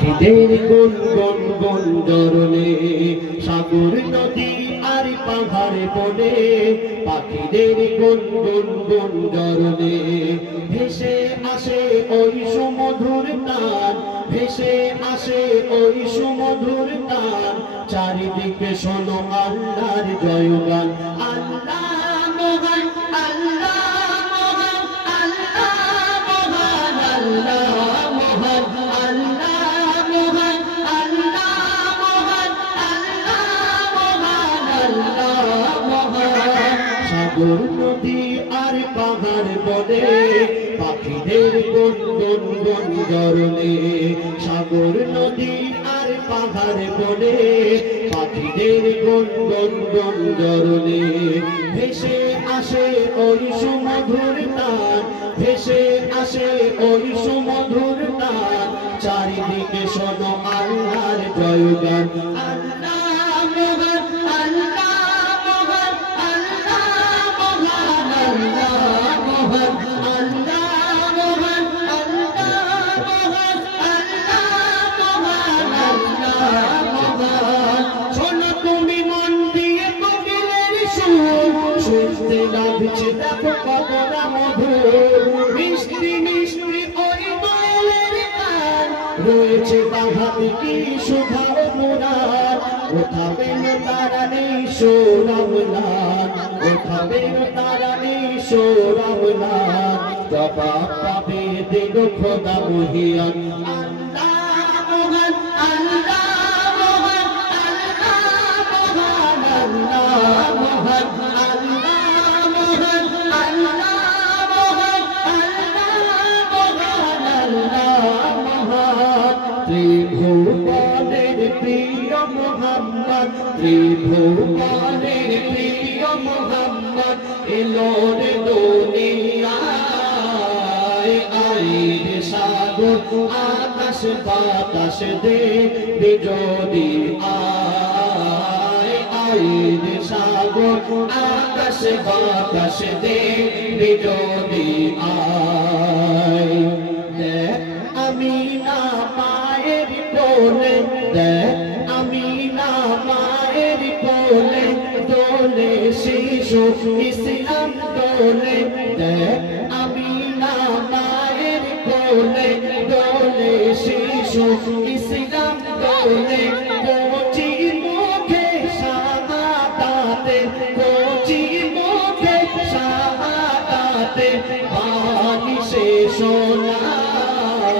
পাখিদের গুনগুন গুঞ্জরণে সাগর নদী আর পাহাড়ে বনে পাখিদের গুনগুন গুঞ্জরণে ভেসে আসে ওই সুমধুর গান ভেসে আসে ওই সুমধুর গান চারিদিকে শোনো আল্লাহর জয়গান আল্লাহ মহান আল্লাহ মহান আল্লাহ মহান আল্লাহ মহান আল্লাহ মহান আল্লাহ মহান আল্লাহ মহান আল্লাহ মহান সাগর নদী আর পাহাড় বনে পাখিদের গুনগুন গুঞ্জরণে সাগর নদী আর পাহাড় বনে পাখিদের গুনগুন গুঞ্জরণে ভেসে আসে ওই সুমধুর গান ভেসে আসে ওই সুমধুর গান চারিদিকে শোনো আল্লাহর জয়গান আল্লাহ মহান আল্লাহ মহান আল্লাহ মহান আল্লাহ মহান আল্লাহ মহান আল্লাহ মহান আল্লাহ মহান আল্লাহ মহান শোনো তুমি মন দিয়ে কোকিলের সুর শুনতে লাগছে দেখো কতটা মধুর মিষ্টি মিষ্টি ওই দোয়েলের গান রয়েছে তাহাতে কি সুধার মুরার ওঠাবেন তারা নেই সোরামলান ওঠাবেন তারা নেই সোরামলান জবাব পাবে দিল খোদা মহিয়ান আল্লাহ মহান আল্লাহ মহান আল্লাহ মহান আল্লাহ মহান আল্লাহ মহান আল্লাহ মহান আল্লাহ মহান ত্রিভুবনের প্রিয় মুহাম্মদ ত্রিভুবনের প্রিয় মুহাম্মদ এলো রে দুনিয়ায় আইর সাগর আকাশ বাতাস দেখবে যদি আইর সাগর আকাশ বাতাস দেখবে যদি দেখ আমি না মায়ের কোলে দেখ আমি না মায়ের কোলে দোলে শিশু ইসলাম দোলে দেখ আমি না মায়ের কোলে দোলে শিশু ইসলাম দোলে কোচি মুখে শাহাদাতে কোচি মুখে শাহাদাতে বাণী সে শোনায়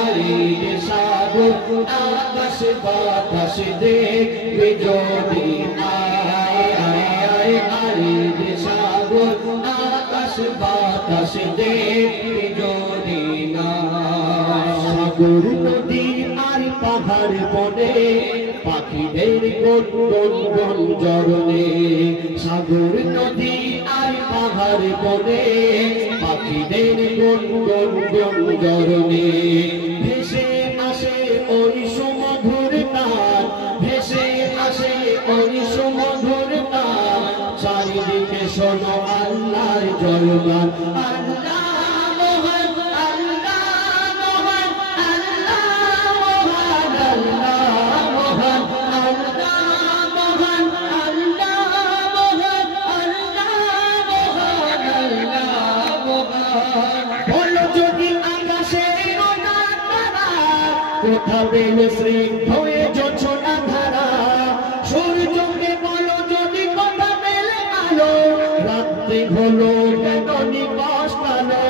আইর সাগর আকাশ বাতাস দেখবে যদি আইর সাগর আকাশ বাতাস দেখবে যদি না সাগর নদী আর পাহাড় বনে পাখিদের গুনগুন গুঞ্জরণে সাগর নদী আর পাহাড় বনে পাখিদের গুনগুন গুঞ্জরণে ভেসে আসে ওই সুমধুর গান ভেসে আসে ওই সুমধুর গান চারিদিকে শোনো আল্লাহর জয়গান আল্লাহ মহান আল্লাহ মহান আল্লাহ মহান আল্লাহ মহান আল্লাহ মহান আল্লাহ মহান আল্লাহ মহান বলো যদি আকাশে কোথা পেলে স্নিগ্ধ হয়ে জোছনা ধারা সূর্যকে বলো যদি কোথা পেলে আলো রাত্রি হলো কেন নিবাস কালো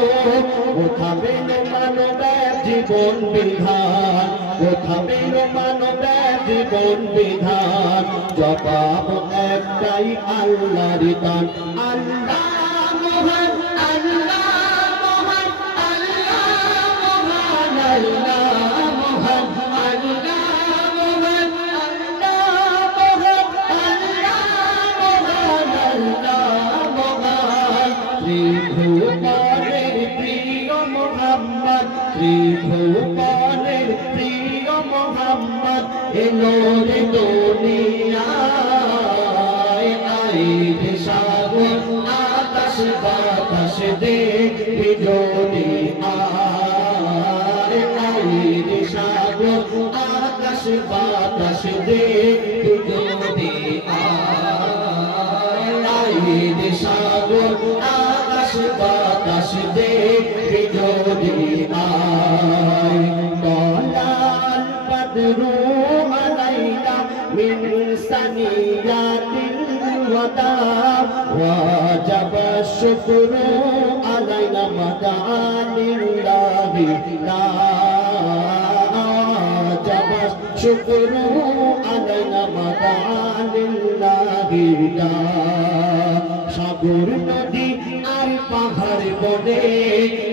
কোথা পেলে মানবের জীবন বিধান কোথা পেলে মানবের জীবন বিধান জবাব একটাই আল্লাহর দান আল্লাহ মহান আল্লাহ মহান আল্লাহ মহান আল্লাহ ত্রিভুবনের প্রিয় মুহাম্মদ ত্রিভুবনের প্রিয় মুহাম্মদ এলো রে দুনিয়ায় আইর সাগর আকাশ বাতাস দেখবে যদি আইর সাগর আকাশ বাতাস দেখতে যদি আয় রে সাগর আকাশ বাতাস দেখতে যদি আয় তলাল বদরু আলাইনা মিন সানিয়াতিল ওয়াদা ওয়াজাব শুকরু আলাইনা মাদানিল্লাহি লা ওয়াজাব শুকরু আলাইনা মাদানিল্লাহি লা সাগর নদী আর পাহাড় বনে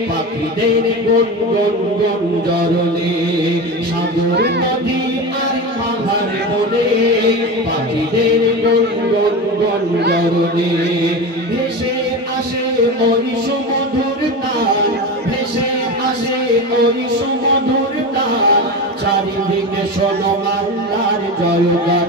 পাখিদের গুনগুন গুঞ্জরণে সাগর নদী আর পাহাড় বনে পাখিদের গুনগুন গুঞ্জরণে ভেসে আসে ওই সুমধুর তান ভেসে আসে ওই সুমধুর তান চারিদিকে শোনো আল্লাহর জয়গান